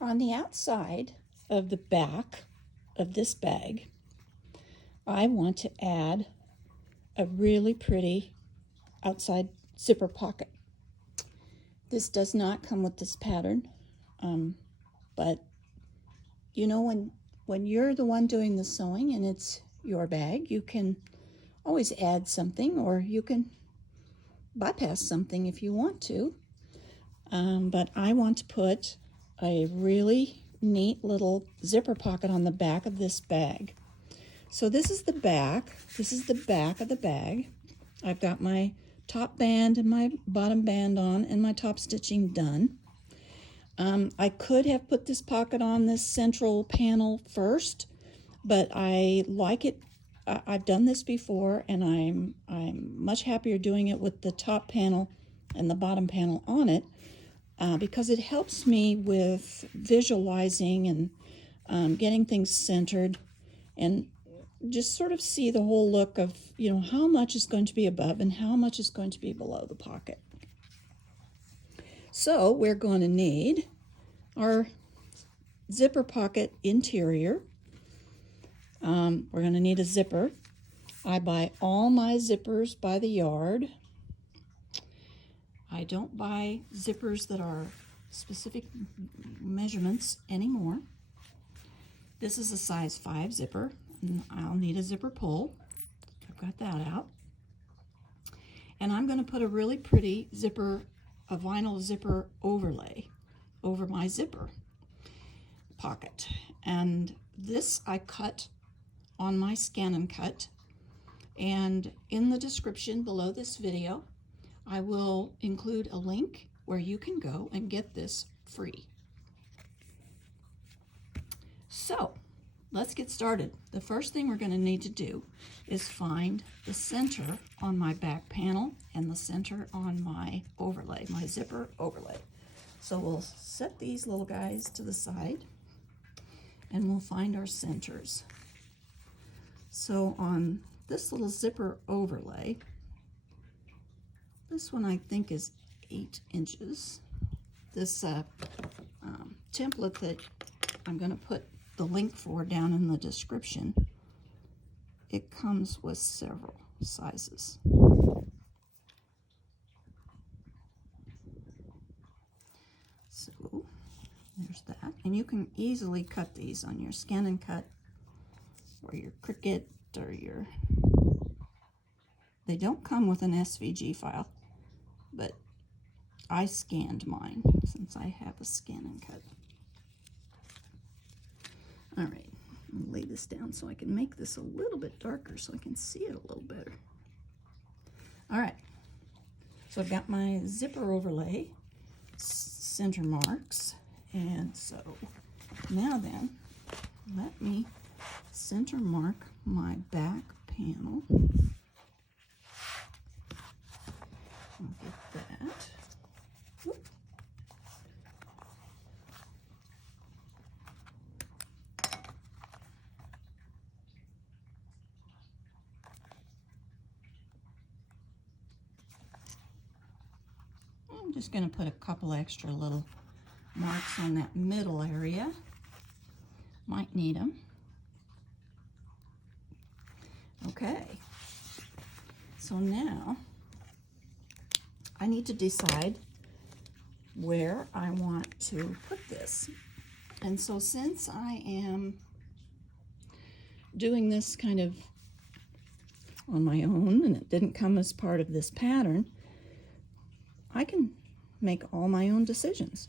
On the outside of the back of this bag, I want to add a really pretty outside zipper pocket. This does not come with this pattern, but you know, when you're the one doing the sewing and it's your bag, you can always add something, or you can bypass something if you want to. But I want to put a really neat little zipper pocket on the back of this bag. So this is the back. This is the back of the bag. I've got my top band and my bottom band on and my top stitching done. I could have put this pocket on this central panel first, but I like it. I've done this before, and I'm much happier doing it with the top panel and the bottom panel on it, because it helps me with visualizing and getting things centered, and just sort of see the whole look of, you know, how much is going to be above and how much is going to be below the pocket. So we're going to need our zipper pocket interior. We're going to need a zipper. I buy all my zippers by the yard. I don't buy zippers that are specific measurements anymore. This is a size 5 zipper, and I'll need a zipper pull. I've got that out. And I'm going to put a really pretty zipper, a vinyl zipper overlay over my zipper pocket. And this I cut on my Scan and Cut. And in the description below this video, I will include a link where you can go and get this free. So let's get started. The first thing we're going to need to do is find the center on my back panel and the center on my overlay, my zipper overlay. So we'll set these little guys to the side and we'll find our centers. So on this little zipper overlay, this one I think is 8 inches. This template that I'm going to put the link for down in the description, it comes with several sizes. So there's that. And you can easily cut these on your Scan and Cut or your Cricut or your... They don't come with an SVG file, but I scanned mine since I have a Scan and Cut. All right, I'm gonna lay this down so I can make this a little bit darker so I can see it a little better. All right, so I've got my zipper overlay center marks, and so now then, let me center mark my back panel. I'll get that. Whoop. I'm just going to put a couple extra little marks on that middle area. Might need them. Okay, so now I need to decide where I want to put this. And so since I am doing this kind of on my own and it didn't come as part of this pattern, I can make all my own decisions.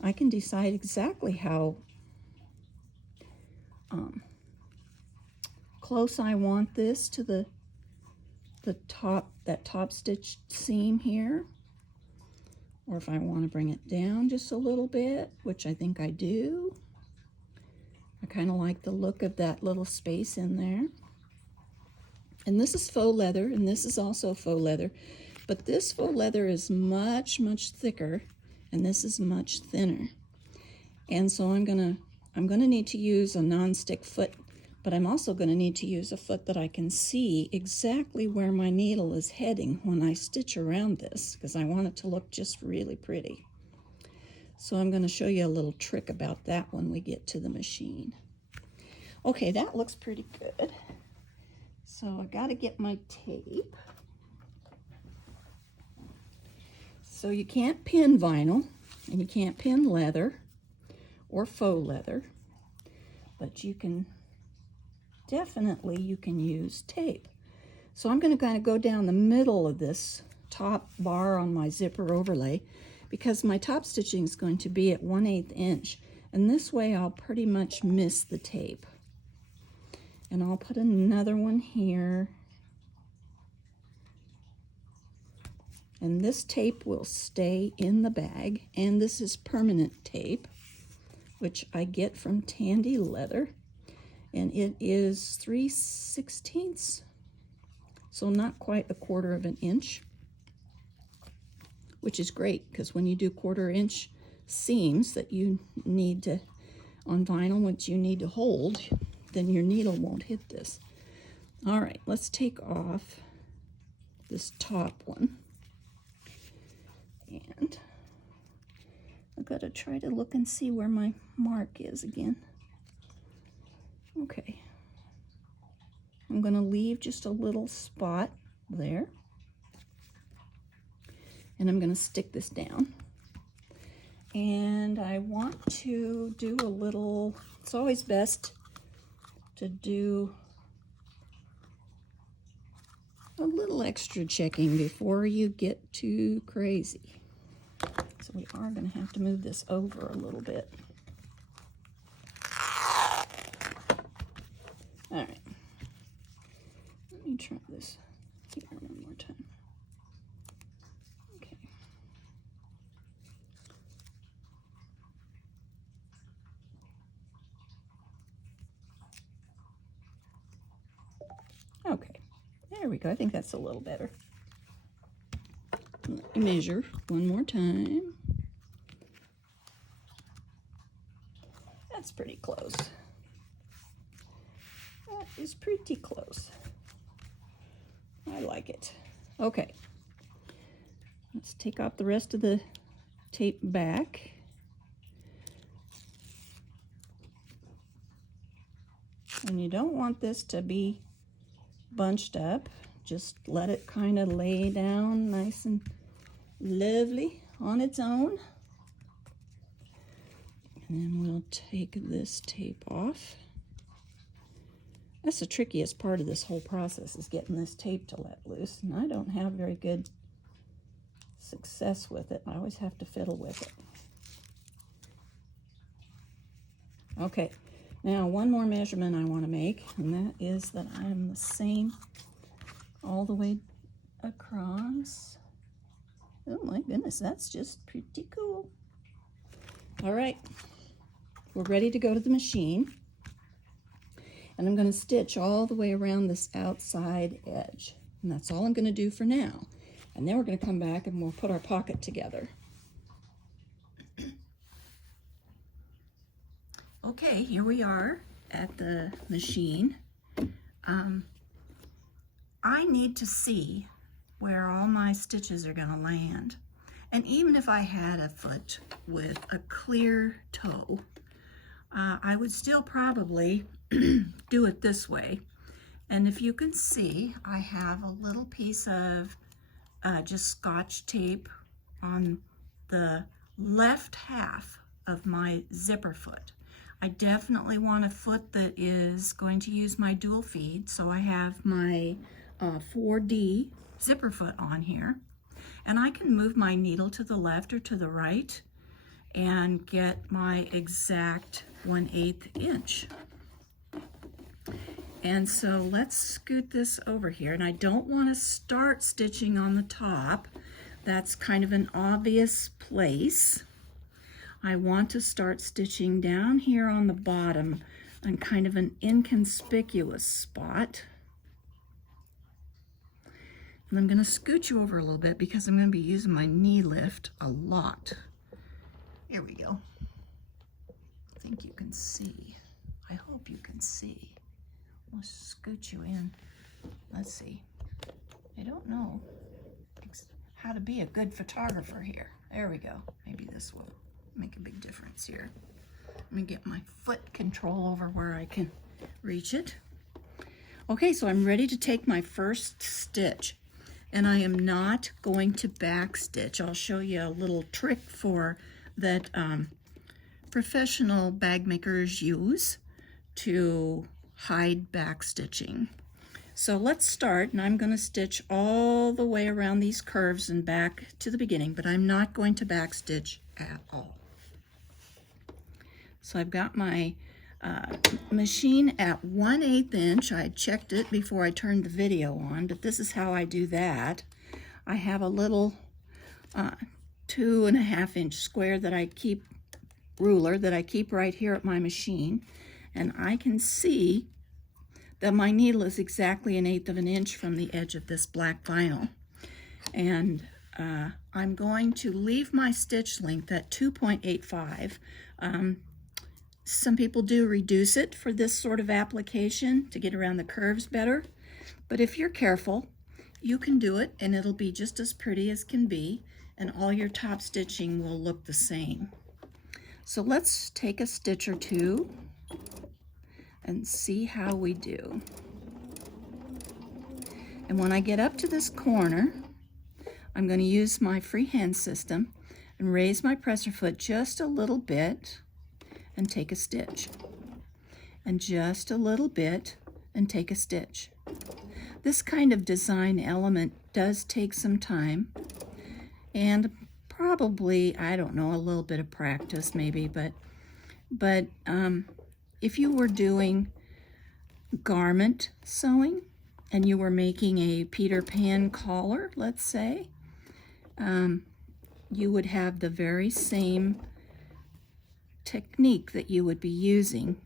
I can decide exactly how close I want this to the top, that top stitch seam here, or if I want to bring it down just a little bit, which I think I do. I kind of like the look of that little space in there. And this is faux leather, and this is also faux leather, but this faux leather is much, much thicker, and this is much thinner. And so I'm gonna need to use a non-stick foot, but I'm also going to need to use a foot that I can see exactly where my needle is heading when I stitch around this, because I want it to look just really pretty. So I'm going to show you a little trick about that when we get to the machine. Okay, that looks pretty good. So I got to get my tape. So you can't pin vinyl, and you can't pin leather or faux leather, but you can definitely use tape. So I'm going to kind of go down the middle of this top bar on my zipper overlay, because my top stitching is going to be at 1/8 inch, and this way I'll pretty much miss the tape. And I'll put another one here. And this tape will stay in the bag, and this is permanent tape, which I get from Tandy Leather, and it is 3/16, so not quite 1/4 of an inch, which is great, because when you do 1/4 inch seams that you need to, on vinyl, which you need to hold, then your needle won't hit this. All right, let's take off this top one. And I've got to try to look and see where my mark is again. Okay. I'm going to leave just a little spot there. And I'm going to stick this down. And I want to do a little, it's always best to do a little extra checking before you get too crazy. So we are going to have to move this over a little bit. All right. Let me try this here one more time. Okay. Okay. There we go. I think that's a little better. Let me measure one more time. That's pretty close. That is pretty close. I like it. Okay. Let's take off the rest of the tape back. And you don't want this to be bunched up. Just let it kind of lay down nice and lovely on its own. And then we'll take this tape off. That's the trickiest part of this whole process, is getting this tape to let loose. And I don't have very good success with it. I always have to fiddle with it. Okay, now one more measurement I want to make, and that is that I'm the same all the way across. Oh my goodness, that's just pretty cool. All right, we're ready to go to the machine. And I'm going to stitch all the way around this outside edge. And that's all I'm going to do for now. And then we're going to come back and we'll put our pocket together. Okay, here we are at the machine. I need to see where all my stitches are going to land. And even if I had a foot with a clear toe, I would still probably do it this way. And if you can see, I have a little piece of just Scotch tape on the left half of my zipper foot. I definitely want a foot that is going to use my dual feed, so I have my 4D zipper foot on here. And I can move my needle to the left or to the right and get my exact 1/8 inch. And so let's scoot this over here. And I don't want to start stitching on the top. That's kind of an obvious place. I want to start stitching down here on the bottom on kind of an inconspicuous spot. And I'm going to scoot you over a little bit because I'm going to be using my knee lift a lot. Here we go. I think you can see. I hope you can see. I'll scoot you in. Let's see. I don't know how to be a good photographer here. There we go. Maybe this will make a big difference here. Let me get my foot control over where I can reach it. Okay, so I'm ready to take my first stitch, and I am not going to back stitch. I'll show you a little trick for that professional bag makers use to hide back stitching. So let's start, and I'm going to stitch all the way around these curves and back to the beginning, but I'm not going to back stitch at all. So I've got my machine at 1/8 inch. I checked it before I turned the video on, but this is how I do that. I have a little 2.5 inch square that I keep, ruler that I keep right here at my machine, and I can see that my needle is exactly 1/8 of an inch from the edge of this black vinyl. And I'm going to leave my stitch length at 2.85. Some people do reduce it for this sort of application to get around the curves better, but if you're careful, you can do it and it'll be just as pretty as can be, and all your top stitching will look the same. So let's take a stitch or two and see how we do. And when I get up to this corner, I'm going to use my freehand system and raise my presser foot just a little bit and take a stitch, and just a little bit and take a stitch. This kind of design element does take some time and probably, I don't know, a little bit of practice maybe, but if you were doing garment sewing and you were making a Peter Pan collar, let's say, you would have the very same technique that you would be using,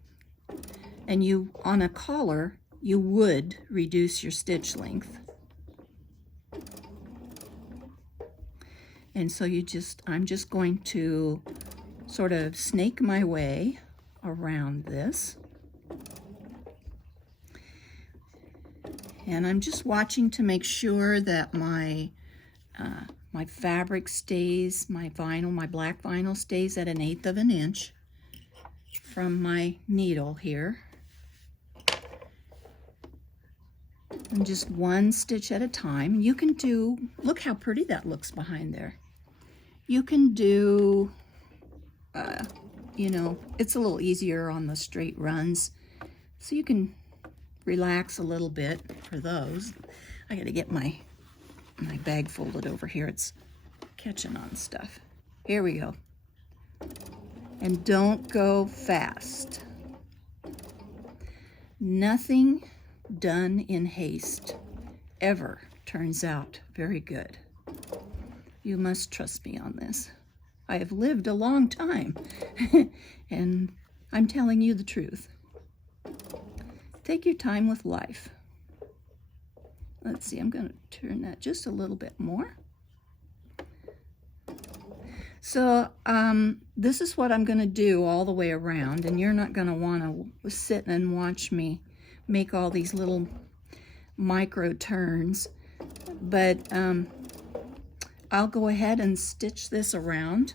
and you, on a collar, you would reduce your stitch length. And so I'm just going to sort of snake my way around this. And I'm just watching to make sure that my fabric stays, my vinyl, my black vinyl stays at 1/8 of an inch from my needle here. And just one stitch at a time. You can do, look how pretty that looks behind there. You can do, you know, it's a little easier on the straight runs, so you can relax a little bit for those. I gotta get my bag folded over here. It's catching on stuff. Here we go. And don't go fast. Nothing done in haste ever turns out very good. You must trust me on this. I have lived a long time and I'm telling you the truth. Take your time with life. Let's see, I'm going to turn that just a little bit more. So this is what I'm going to do all the way around, and you're not going to want to sit and watch me make all these little micro turns, but I'll go ahead and stitch this around,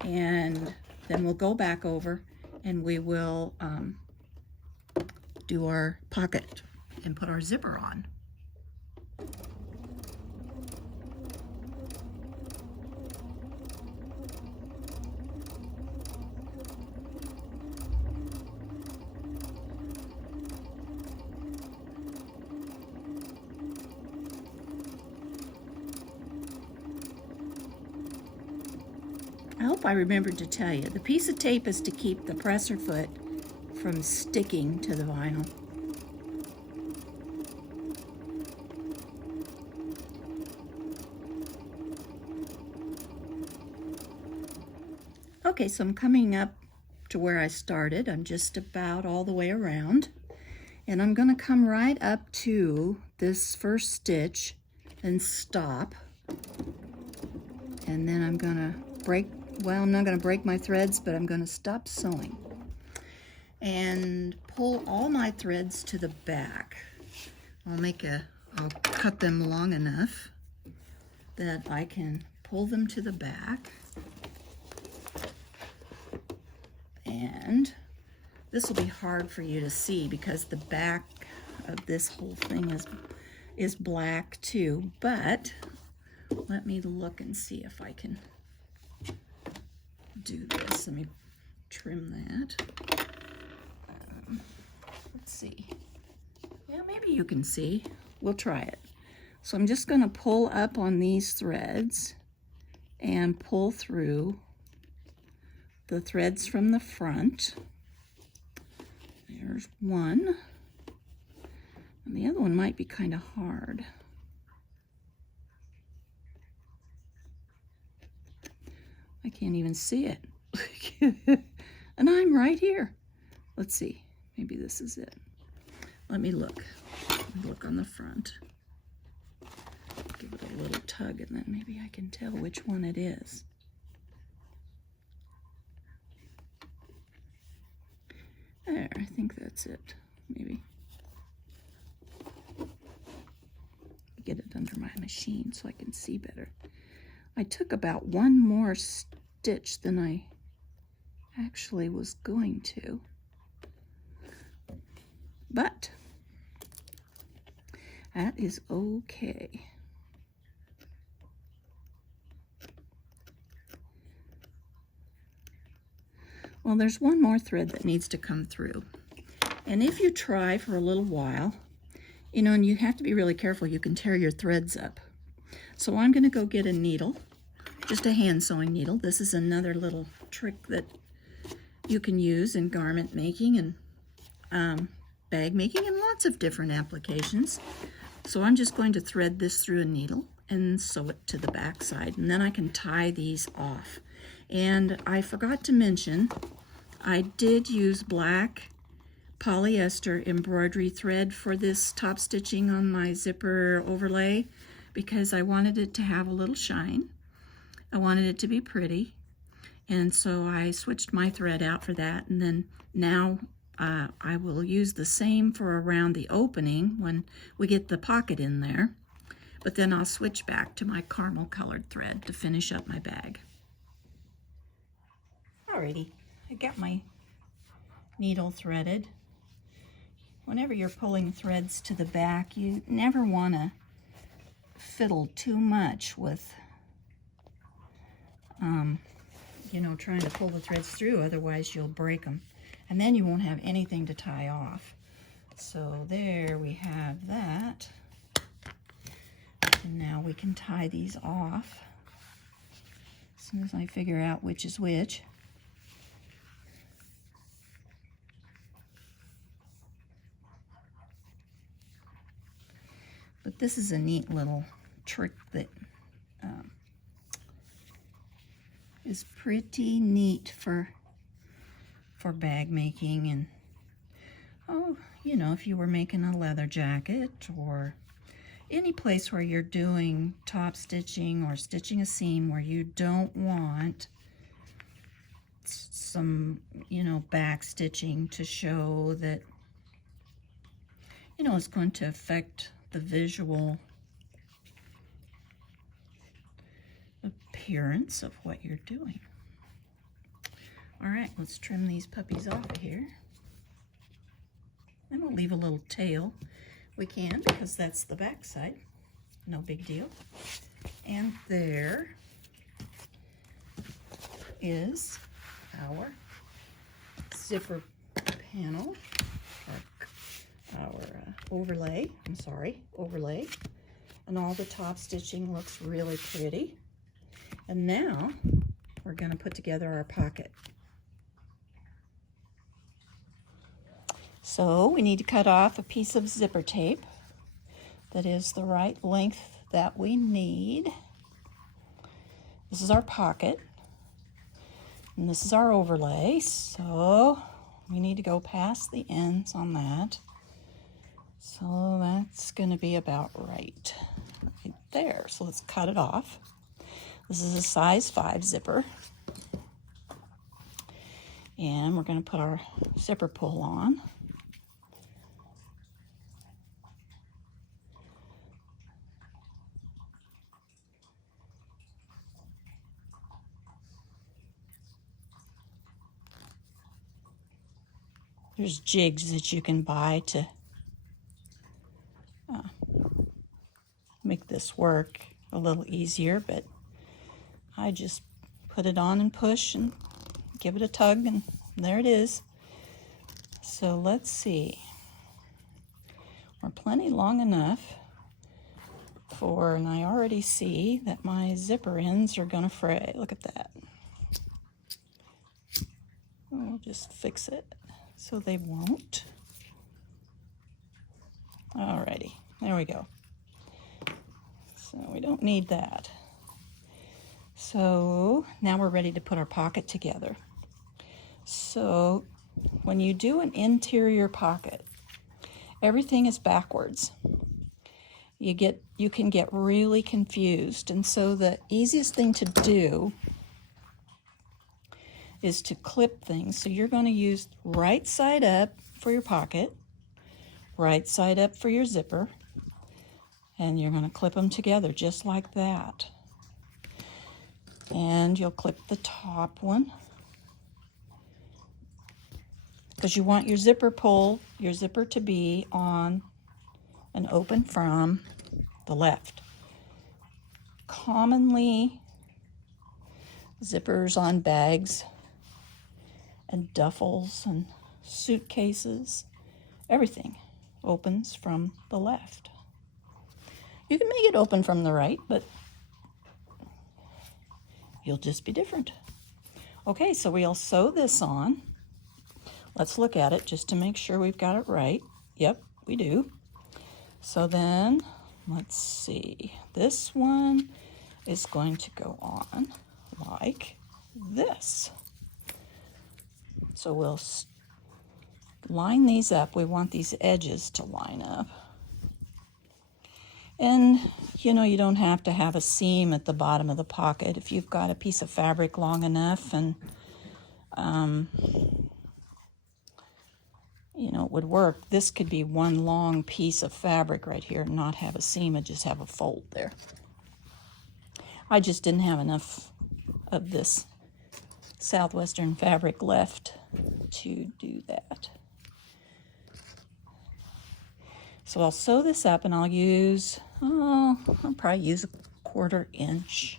and then we'll go back over and we will do our pocket and put our zipper on. I hope I remembered to tell you, the piece of tape is to keep the presser foot from sticking to the vinyl. Okay, so I'm coming up to where I started. I'm just about all the way around. And I'm going to come right up to this first stitch and stop. And then I'm going to break, well, I'm not going to break my threads, but I'm going to stop sewing. And pull all my threads to the back. I'll cut them long enough that I can pull them to the back. And this will be hard for you to see because the back of this whole thing is black too, but let me look and see if I can do this. Let me trim that. Let's see. Yeah, maybe you can see. We'll try it. So I'm just going to pull up on these threads and pull through the threads from the front. There's one. And the other one might be kind of hard. I can't even see it. And I'm right here. Let's see. Maybe this is it. Let me look. Look on the front. Give it a little tug and then maybe I can tell which one it is. There, I think that's it. Maybe. Get it under my machine so I can see better. I took about one more stitch than I actually was going to. But that is okay. Well, there's one more thread that needs to come through. And if you try for a little while, you know, and you have to be really careful, you can tear your threads up. So I'm going to go get a needle, just a hand sewing needle. This is another little trick that you can use in garment making and bag making and lots of different applications. So I'm just going to thread this through a needle and sew it to the back side, and then I can tie these off. And I forgot to mention, I did use black polyester embroidery thread for this top stitching on my zipper overlay because I wanted it to have a little shine. I wanted it to be pretty, and so I switched my thread out for that. And then now I will use the same for around the opening when we get the pocket in there, but then I'll switch back to my caramel colored thread to finish up my bag. Alrighty, I got my needle threaded. Whenever you're pulling threads to the back, you never want to fiddle too much with, you know, trying to pull the threads through, otherwise you'll break them. And then you won't have anything to tie off. So there we have that. And now we can tie these off as soon as I figure out which is which. But this is a neat little trick that is pretty neat for bag making, and oh, you know, if you were making a leather jacket or any place where you're doing top stitching or stitching a seam where you don't want some, you know, back stitching to show that, you know, it's going to affect the visual appearance of what you're doing. All right, let's trim these puppies off of here. And we'll leave a little tail. We can, because that's the back side. No big deal. And there is our zipper panel, our overlay, overlay. And all the top stitching looks really pretty. And now we're going to put together our pocket. So we need to cut off a piece of zipper tape that is the right length that we need. This is our pocket, and this is our overlay, so we need to go past the ends on that. So that's going to be about right there. So let's cut it off. This is a size 5 zipper. And we're going to put our zipper pull on. There's jigs that you can buy to make this work a little easier, but I just put it on and push and give it a tug, and there it is. So let's see. We're plenty long enough for, and I already see that my zipper ends are gonna fray. Look at that. We'll just fix it so they won't. Alrighty, there we go. So we don't need that. So now we're ready to put our pocket together. So when you do an interior pocket, everything is backwards. You can get really confused, and so the easiest thing to do is to clip things. So you're going to use right side up for your pocket, right side up for your zipper, and you're going to clip them together just like that. And you'll clip the top one because you want your zipper to be on and open from the left. Commonly, zippers on bags and duffels and suitcases, everything opens from the left. You can make it open from the right, but you'll just be different. Okay, so we'll sew this on. Let's look at it just to make sure we've got it right. Yep, we do. So then, let's see. This one is going to go on like this. So we'll line these up. We want these edges to line up. And you know, you don't have to have a seam at the bottom of the pocket. If you've got a piece of fabric long enough and you know, it would work. This could be one long piece of fabric right here and not have a seam and just have a fold there. I just didn't have enough of this Southwestern fabric left to do that. So I'll sew this up, and I'll probably use a 1/4 inch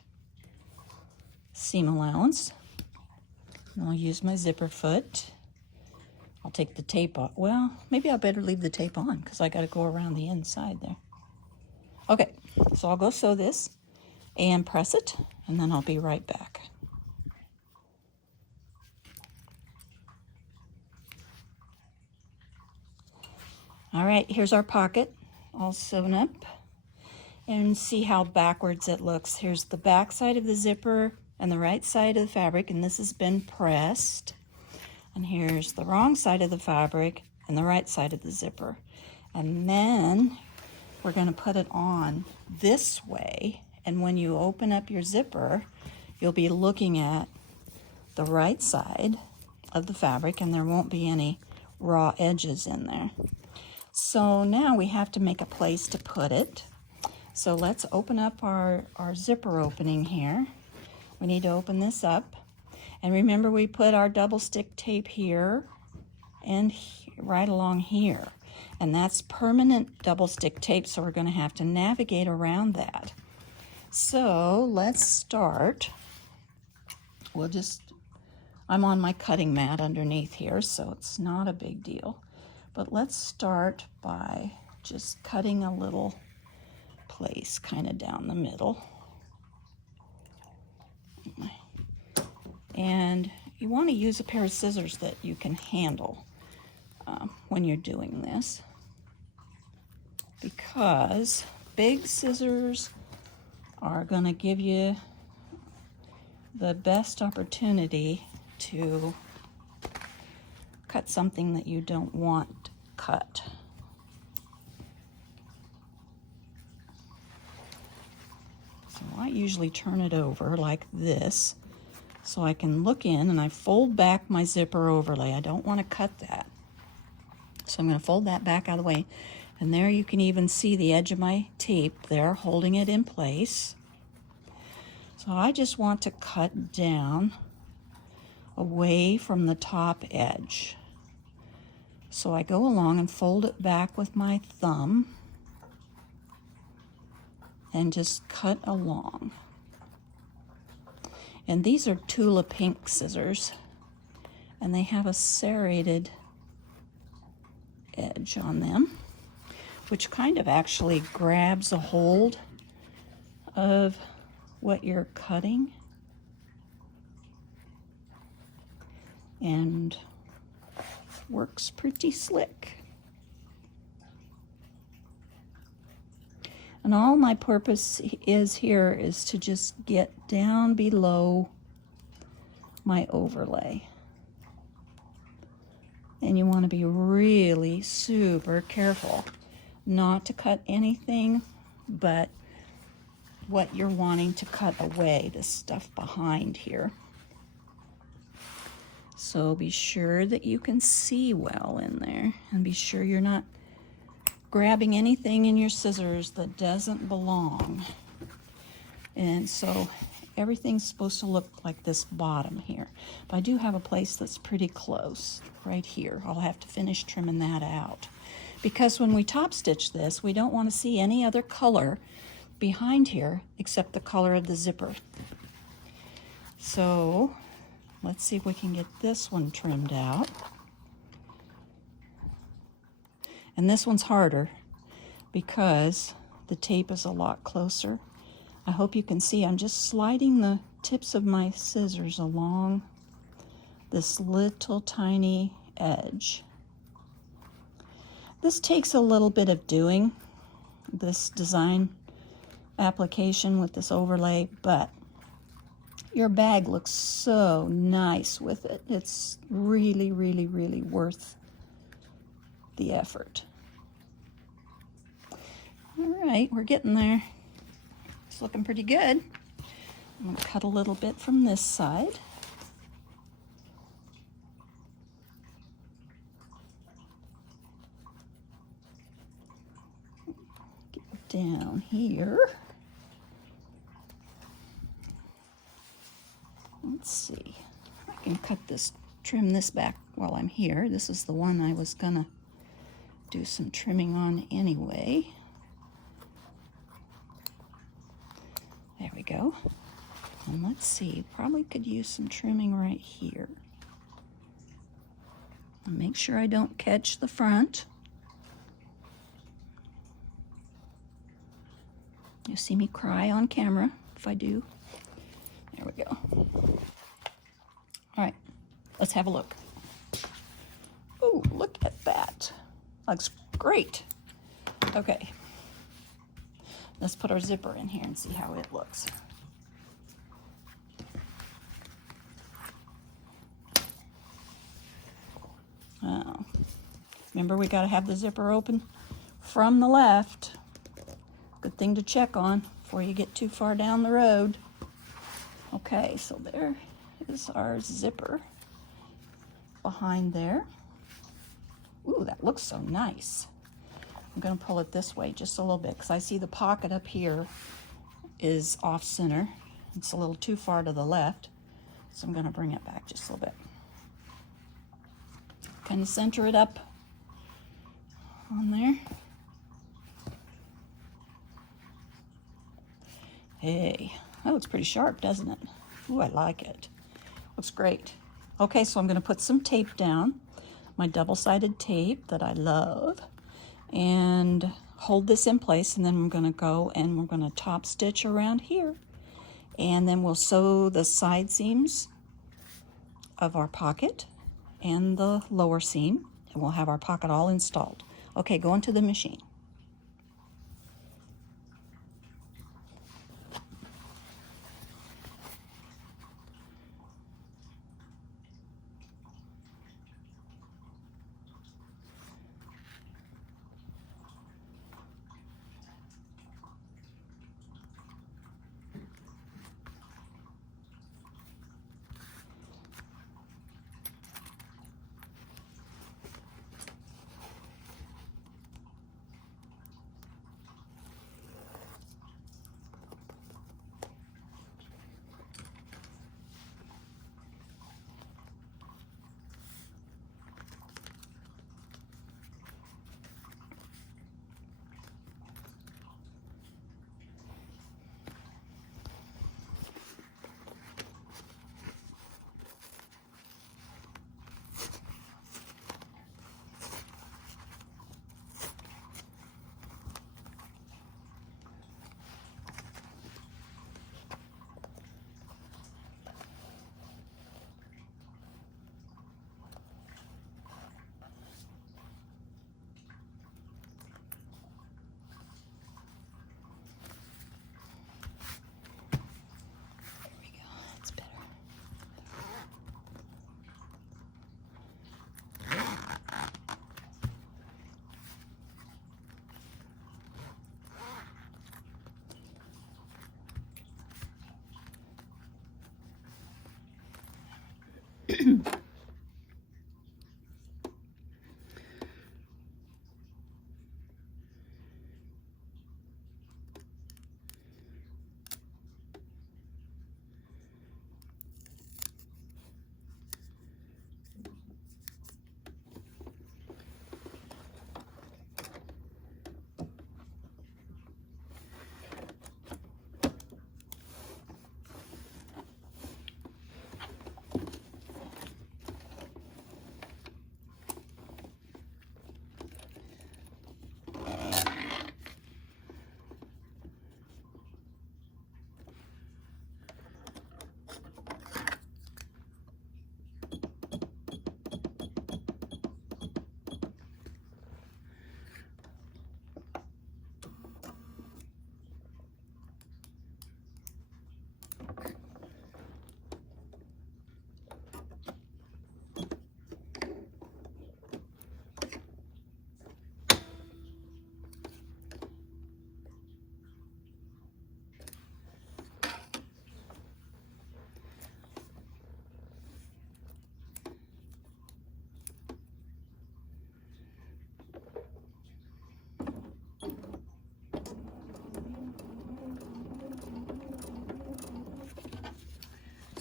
seam allowance. And I'll use my zipper foot. I'll take the tape off. Well, maybe I better leave the tape on because I got to go around the inside there. Okay, so I'll go sew this and press it, and then I'll be right back. All right, here's our pocket all sewn up. And see how backwards it looks. Here's the back side of the zipper and the right side of the fabric, and this has been pressed. And here's the wrong side of the fabric and the right side of the zipper. And then we're going to put it on this way. And when you open up your zipper, you'll be looking at the right side of the fabric, and there won't be any raw edges in there. So now we have to make a place to put it. So let's open up our zipper opening here. We need to open this up. And remember, we put our double stick tape here and right along here. And that's permanent double stick tape, so we're going to have to navigate around that. So let's start. I'm on my cutting mat underneath here, so it's not a big deal. But let's start by just cutting a little place kind of down the middle. And you want to use a pair of scissors that you can handle when you're doing this, because big scissors are going to give you the best opportunity to cut something that you don't want cut. So I usually turn it over like this so I can look in, and I fold back my zipper overlay. I don't want to cut that. So I'm going to fold that back out of the way. And there you can even see the edge of my tape there holding it in place. So I just want to cut down away from the top edge. So I go along and fold it back with my thumb and just cut along. And these are Tula Pink scissors, and they have a serrated edge on them, which kind of actually grabs a hold of what you're cutting and works pretty slick. And all my purpose is here is to just get down below my overlay. And you want to be really super careful not to cut anything but what you're wanting to cut away, this stuff behind here. So be sure that you can see well in there, and be sure you're not grabbing anything in your scissors that doesn't belong. And so everything's supposed to look like this bottom here. But I do have a place that's pretty close right here. I'll have to finish trimming that out. Because when we top stitch this, we don't want to see any other color behind here except the color of the zipper. So let's see if we can get this one trimmed out. And this one's harder because the tape is a lot closer. I hope you can see I'm just sliding the tips of my scissors along this little tiny edge. This takes a little bit of doing, this design application with this overlay, but your bag looks so nice with it. It's really, really, really worth the effort. All right, we're getting there. It's looking pretty good. I'm going to cut a little bit from this side. Get down here. Let's see. I can cut this, trim this back while I'm here. This is the one I was gonna do some trimming on anyway. There we go. And let's see, probably could use some trimming right here. And make sure I don't catch the front. You'll see me cry on camera if I do. There we go. All right, let's have a look. Oh, look at that. Looks great. Okay. Let's put our zipper in here and see how it looks. Oh. Remember, we got to have the zipper open from the left. Good thing to check on before you get too far down the road. Okay, so there is our zipper behind there. Ooh, that looks so nice. I'm going to pull it this way just a little bit because I see the pocket up here is off center. It's a little too far to the left, so I'm going to bring it back just a little bit. Kind of center it up on there. Hey, that looks pretty sharp, doesn't it? Ooh, I like it. Looks great. Okay, so I'm going to put some tape down, my double-sided tape that I love, and hold this in place, and then I'm going to go and we're going to top stitch around here, and then we'll sew the side seams of our pocket and the lower seam, and we'll have our pocket all installed. Okay, go into the machine.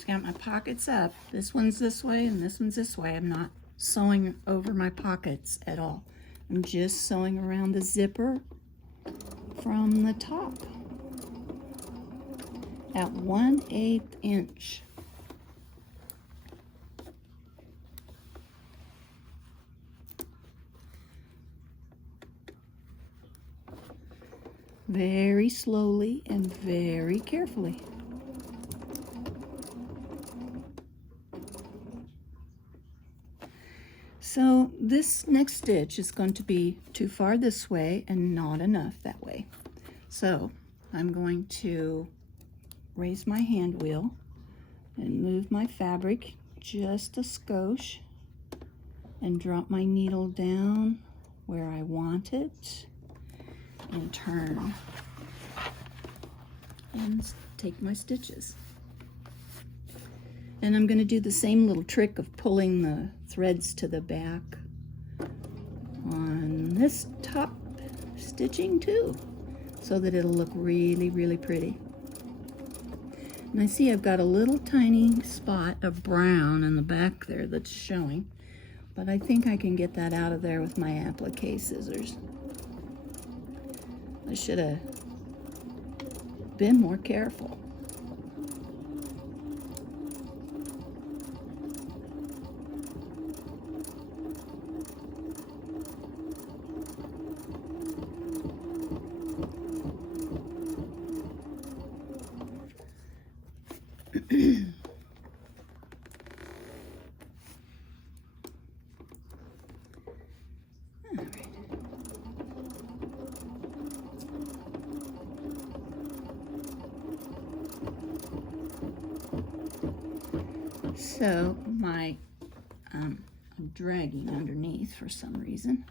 Got my pockets up. This one's this way and this one's this way. I'm not sewing over my pockets at all. I'm just sewing around the zipper from the top at 1/8 inch. Very slowly and very carefully. So this next stitch is going to be too far this way and not enough that way. So I'm going to raise my hand wheel and move my fabric just a skosh and drop my needle down where I want it and turn and take my stitches. And I'm going to do the same little trick of pulling the threads to the back on this top stitching too, so that it'll look really, really pretty. And I see I've got a little tiny spot of brown in the back there that's showing, but I think I can get that out of there with my applique scissors. I should have been more careful. So I'm dragging underneath for some reason.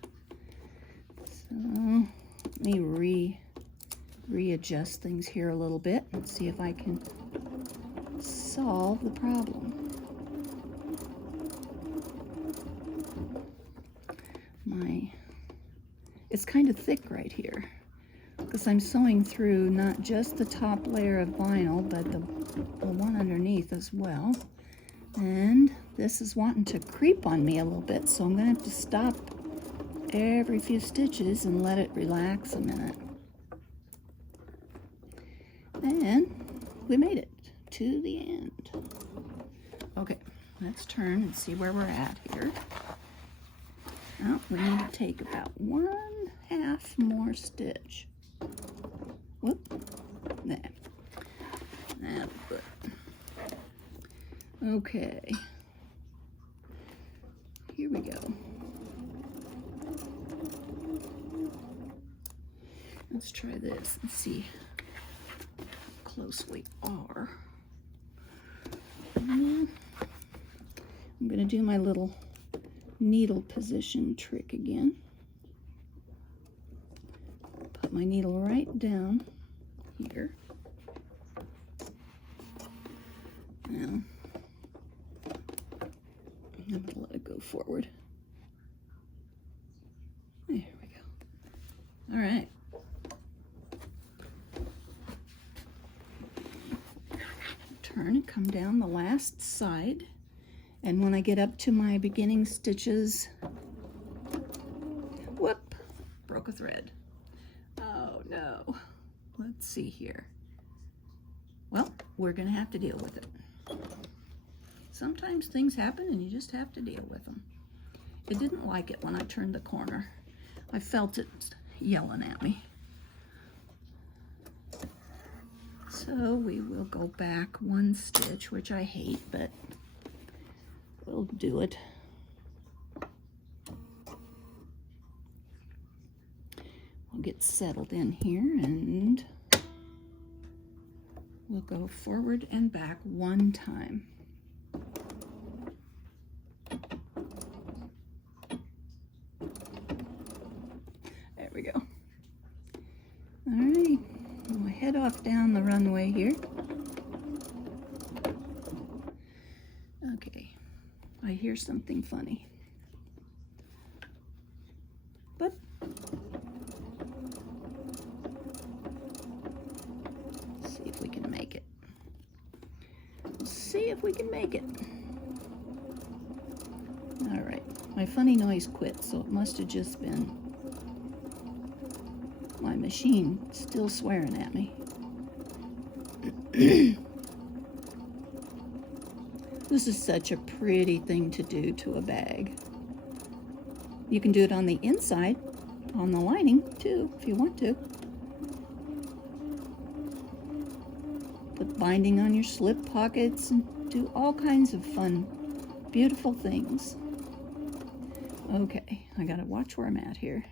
So let me readjust things here a little bit and see if I can solve the problem. It's kind of thick right here because I'm sewing through not just the top layer of vinyl, but the one underneath as well. And this is wanting to creep on me a little bit, so I'm going to have to stop every few stitches and let it relax a minute. And we made it to the end. Okay, let's turn and see where we're at here. Now we need to take about 1/2 more stitch. Whoop, there. That's good. Okay, here we go. Let's try this and see how close we are. I'm going to do my little needle position trick again. Put my needle right down here. Now, I'm gonna let it go forward. There we go. All right. Turn and come down the last side. And when I get up to my beginning stitches, whoop, broke a thread. Oh no. Let's see here. Well, we're gonna have to deal with it. Sometimes things happen and you just have to deal with them. It didn't like it when I turned the corner. I felt it yelling at me. So we will go back one stitch, which I hate, but we'll do it. We'll get settled in here and we'll go forward and back one time. There we go. All right, we'll head off down the runway here. Okay, I hear something funny. But let's see if we can make it. Let's see if we can make it. All right, my funny noise quit, so it must have just been my machine still swearing at me. This is such a pretty thing to do to a bag. You can do it on the inside, on the lining too, if you want to. Put binding on your slip pockets and do all kinds of fun, beautiful things. Okay, I gotta watch where I'm at here.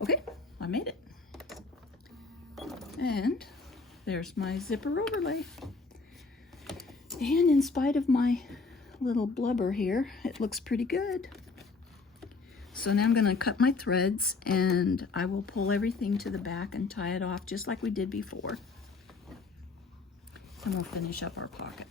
Okay, I made it. And there's my zipper overlay. And in spite of my little blubber here, it looks pretty good. So now I'm going to cut my threads and I will pull everything to the back and tie it off just like we did before. And we'll finish up our pocket.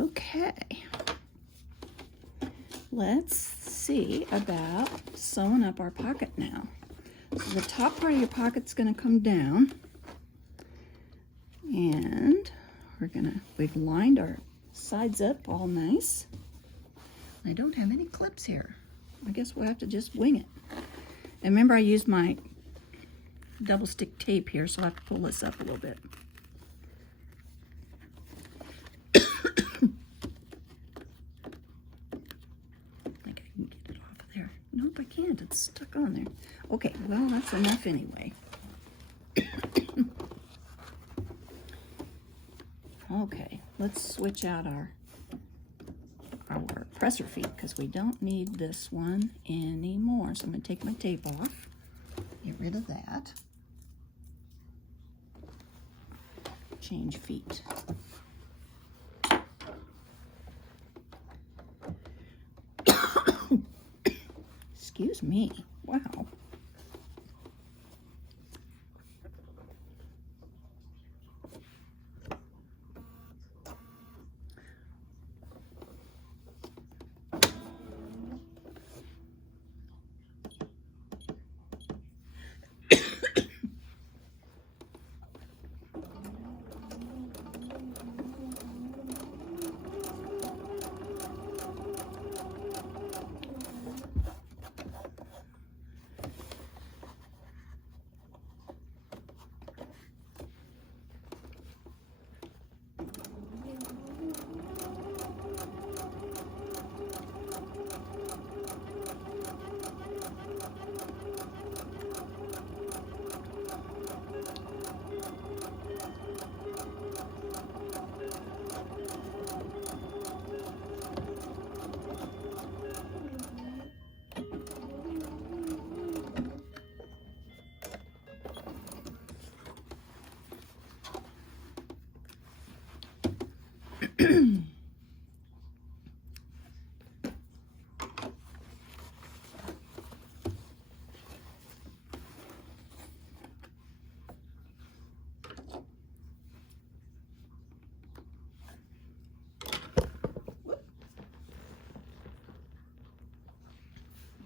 Okay, let's see about sewing up our pocket now. So the top part of your pocket's going to come down, and we've lined our sides up all nice. I don't have any clips here. I guess we'll have to just wing it. And remember, I used my double stick tape here, so I have to pull this up a little bit. Nope, I can't. It's stuck on there. Okay, well, that's enough anyway. Okay, let's switch out our presser feet because we don't need this one anymore. So I'm going to take my tape off, get rid of that. Change feet. Excuse me. Wow.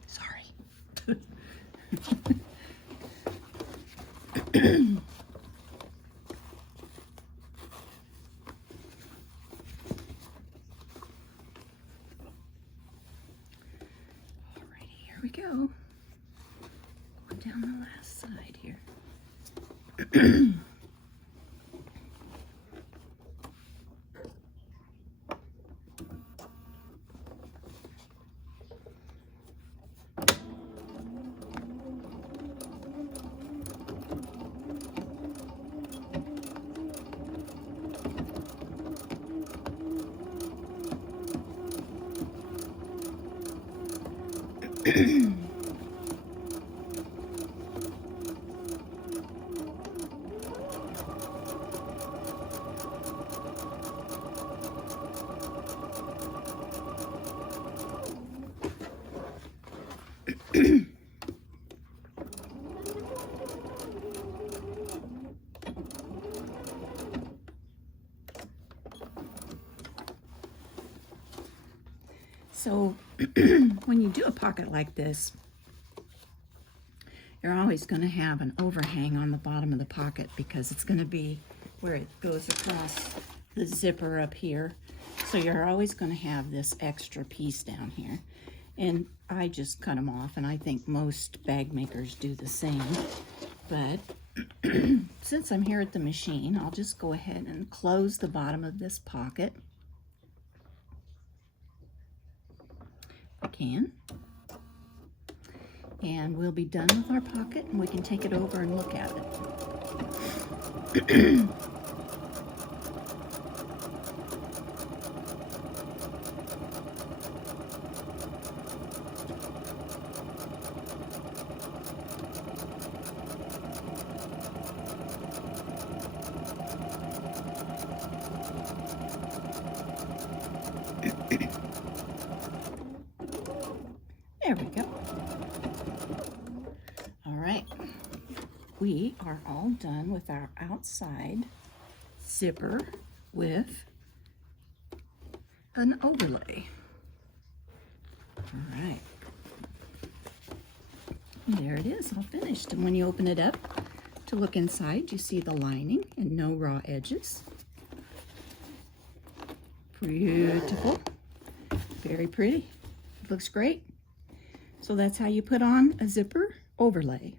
Sorry. Alrighty, here we go. Going down the last side here. So when you do a pocket like this, you're always going to have an overhang on the bottom of the pocket because it's going to be where it goes across the zipper up here. So you're always going to have this extra piece down here. And I just cut them off, and I think most bag makers do the same. But since I'm here at the machine, I'll just go ahead and close the bottom of this pocket. I can. And we'll be done with our pocket, and we can take it over and look at it. There we go. All right, we are all done with our outside zipper with an overlay. All right, and there it is, all finished. And when you open it up to look inside, you see the lining and no raw edges. Beautiful, very pretty, looks great. So that's how you put on a zipper overlay.